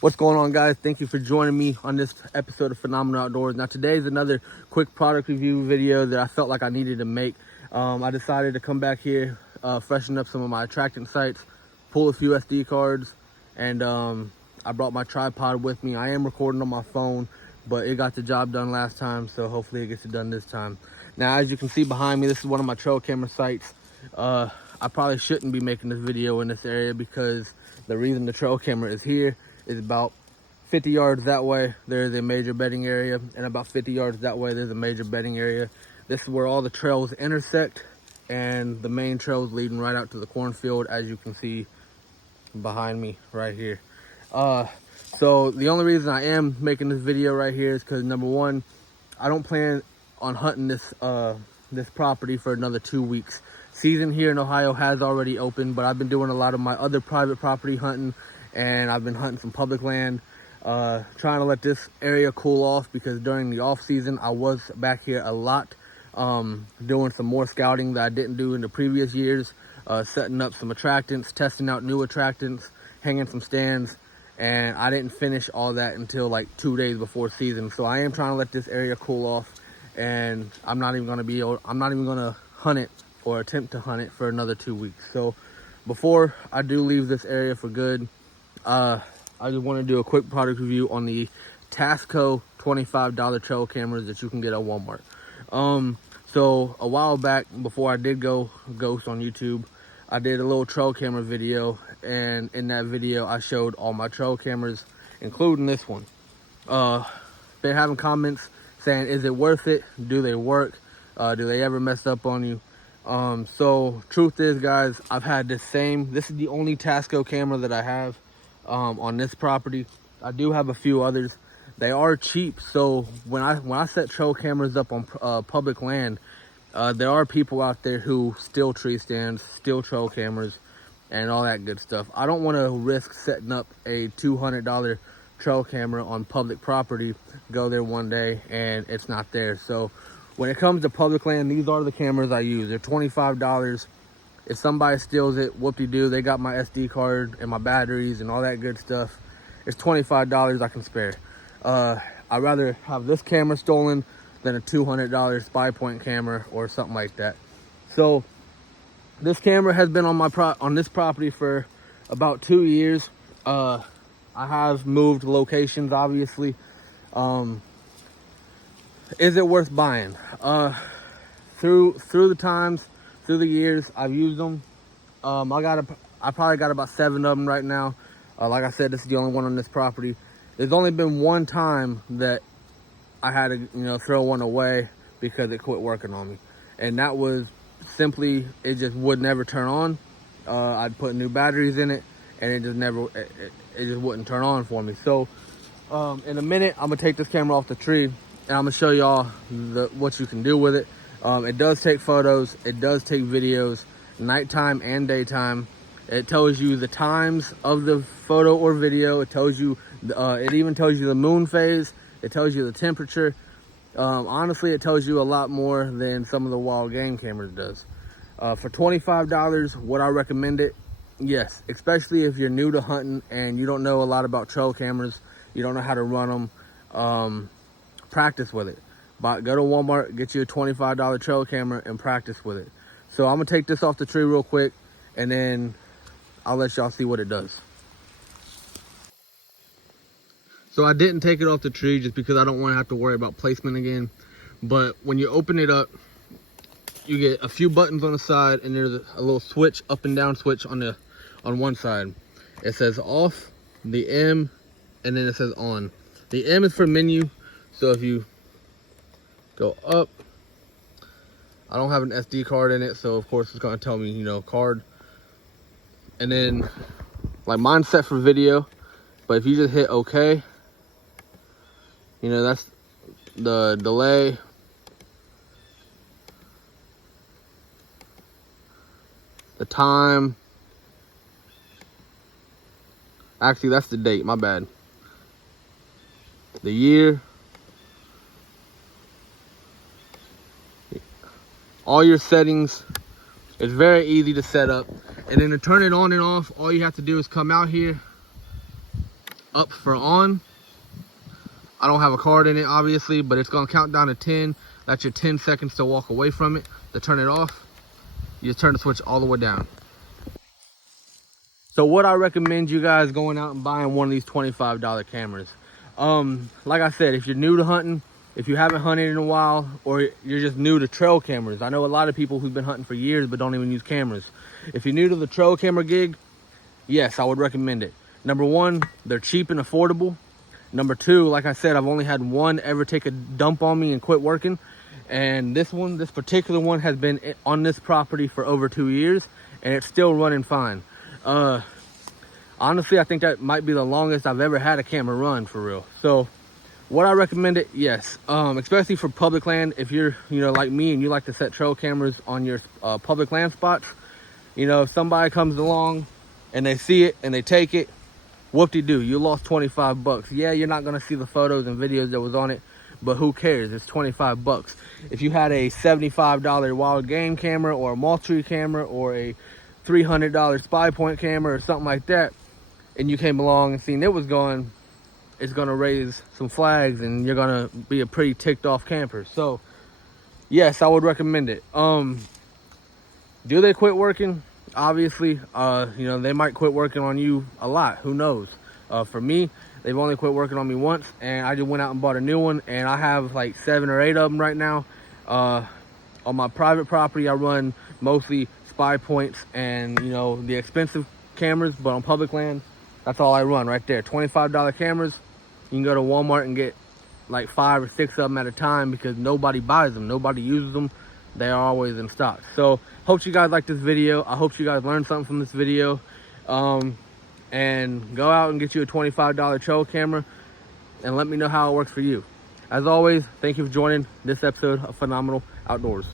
What's going on, guys? Thank you for joining me on this episode of Phenomenal Outdoors. Now, today is another quick product review video that I felt like I needed to make. I decided to come back here, freshen up some of my attractant sites, pull a few SD cards, and I brought my tripod with me. I am recording on my phone, but it got the job done last time, so hopefully it gets it done this time. Now, as you can see behind me, this is one of my trail camera sites. I probably shouldn't be making this video in this area because the reason the trail camera is here is about 50 yards that way there's a major bedding area, and about 50 yards that way there's a major bedding area. This is where all the trails intersect, and the main trail is leading right out to the cornfield, as you can see behind me right here. So the only reason I am making this video right here is because, number one, I don't plan on hunting this property for another 2 weeks. Season here in Ohio has already opened, but I've been doing a lot of my other private property hunting, and I've been hunting some public land, trying to let this area cool off, because during the off season I was back here a lot, doing some more scouting that I didn't do in the previous years, setting up some attractants, testing out new attractants, hanging some stands, and I didn't finish all that until like 2 days before season. So I am trying to let this area cool off, and I'm not even going to hunt it or attempt to hunt it for another 2 weeks. So before I do leave this area for good, I just want to do a quick product review on the Tasco $25 trail cameras that you can get at Walmart. So a while back, before I did go ghost on YouTube, I did a little trail camera video, and in that video I showed all my trail cameras, including this one. Been having comments saying, is it worth it? Do they work? Do they ever mess up on you? So truth is, guys, I've had this is the only Tasco camera that I have on this property. I do have a few others. They are cheap, so when I set trail cameras up on public land, there are people out there who steal tree stands, steal trail cameras, and all that good stuff. I don't want to risk setting up a $200 trail camera on public property, go there one day and it's not there. So when it comes to public land, these are the cameras I use. They're $25. If somebody steals it, whoop-de-doo, they got my SD card and my batteries and all that good stuff. It's $25 I can spare. I'd rather have this camera stolen than a $200 spy point camera or something like that. So this camera has been on this property for about 2 years. I have moved locations, obviously. Is it worth buying? Through the years I've used them. I probably got about 7 of them right now. Like I said, this is the only one on this property. There's only been one time that I had to, throw one away because it quit working on me, and that was simply it just would never turn on. I'd put new batteries in it, and it just wouldn't turn on for me. So in a minute, I'm gonna take this camera off the tree, and I'm gonna show y'all what you can do with it. It does take photos, it does take videos, nighttime and daytime. It tells you the times of the photo or video. It tells you, it even tells you the moon phase. It tells you the temperature. Honestly, it tells you a lot more than some of the wild game cameras does. For $25, would I recommend it? Yes, especially if you're new to hunting and you don't know a lot about trail cameras. You don't know how to run them. Practice with it. Go to Walmart, get you a $25 trail camera and practice with it. So I'm gonna take this off the tree real quick, and then I'll let y'all see what it does. So I didn't take it off the tree just because I don't want to have to worry about placement again. But when you open it up, you get a few buttons on the side, and there's a little switch, up and down switch on one side. It says off, the M, and then it says on. The M is for menu. So if you go up, I don't have an SD card in it, so of course it's going to tell me, card. And then, like, mine's set for video, but if you just hit OK, that's the delay. The time. Actually, that's the date, my bad. The year. All your settings. It's very easy to set up. And then to turn it on and off, all you have to do is come out here up for on. I don't have a card in it, obviously, but it's gonna count down to 10. That's your 10 seconds to walk away from it. To turn it off, you just turn the switch all the way down. So what I recommend you guys going out and buying one of these $25 cameras. Like I said, if you're new to hunting, if you haven't hunted in a while, or you're just new to trail cameras. I know a lot of people who've been hunting for years but don't even use cameras. If you're new to the trail camera gig, yes, I would recommend it. Number one, they're cheap and affordable. Number two, like I said, I've only had one ever take a dump on me and quit working. And this particular one has been on this property for over 2 years, and it's still running fine. Honestly, I think that might be the longest I've ever had a camera run, for real. So would I recommend it? Yes. Especially for public land. If you're, like me, and you like to set trail cameras on your public land spots, if somebody comes along and they see it and they take it, whoop-de-doo, you lost 25 bucks. Yeah, you're not gonna see the photos and videos that was on it, but who cares? It's 25 bucks. If you had a $75 wild game camera, or a multi camera, or a $300 spy point camera, or something like that, and you came along and seen it was gone, it's gonna raise some flags, and you're gonna be a pretty ticked off camper. So yes, I would recommend it. Do they quit working? Obviously, they might quit working on you a lot. Who knows? For me, they've only quit working on me once, and I just went out and bought a new one, and I have like 7 or 8 of them right now. On my private property, I run mostly spy points and, the expensive cameras, but on public land, that's all I run right there. $25 cameras. You can go to Walmart and get like 5 or 6 of them at a time, because nobody buys them. Nobody uses them. They are always in stock. So hope you guys like this video. I hope you guys learned something from this video. And go out and get you a $25 trail camera and let me know how it works for you. As always, thank you for joining this episode of Phenomenal Outdoors.